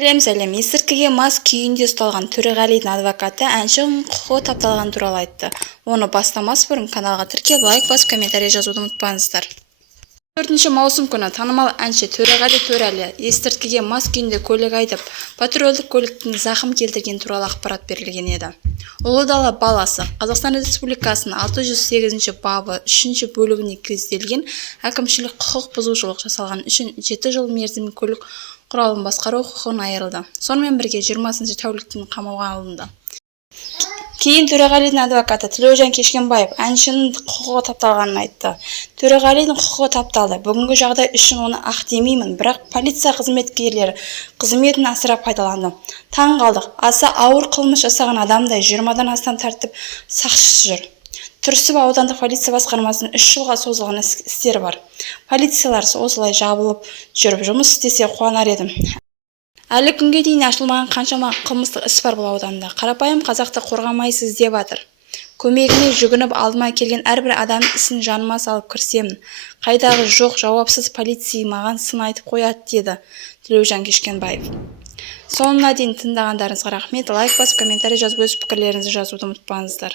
Сәлем. Есірткіге мас күйінде ұсталған Төреғалидің адвокаты әншінің құқығы тапталғаны туралы айтты. Оны бастамас бұрын каналға тіркеліп, лайк басып, комментарий жазуды ұмытпаңыздар. 4 маусым күні танымал әнші Төреғали Төреәлі есірткіге мас күйінде көлік айдап, патрульдік көліктің зақым келтірген туралы ақпарат берілген еді. Ұлы дала баласы Қазақстан Республикасының 608 бабы 3 бөлігіне көзделген әкімшілік құқық бұзушылық жасалған үшін 7 жыл мерзімге көлік құралын басқару құқығынан айырылды. Сонымен бірге 20 тәуліктен қамауға алынды. Кейін Төреғалидің адвокаты Тілеужан Кешкенбаев әншінің құқығы тапталғанын айтты. Төреғалидің құқығы тапталды. Бүгінгі жағдай үшін оны ақ демеймін, бірақ полиция қызметкерлері қызметін асыра пайдаланды. Таң қалдық. Аса ауыр қылмыс жасаған адамдай 20-дан астам тәртіп сақшысы жүр. Түрсіб аудандық полиция басқармасының 3 жылға созылған істері бар. Полициялар осылай жабылып жүріп жұмыс істесе қуанар едім. Әлі күнге дейін ашылмаған қаншама қылмыстық іс бар бұл ауданда. Қарапайым қазақты қорғамайсыз деп жатыр. Көмегіне жүгініп алдыма келген әрбір адам ісін жаныма салып кірсемін. Қайдағы жоқ жауапсыз полиция маған сын айтып қояды, деді Тілеужан Кешкенбаев. Соңына дейін тыңдағандарыңызға рахмет. Лайк басып, комментарий жазып, өз пікірлеріңізді жазуды ұмытпаңыздар.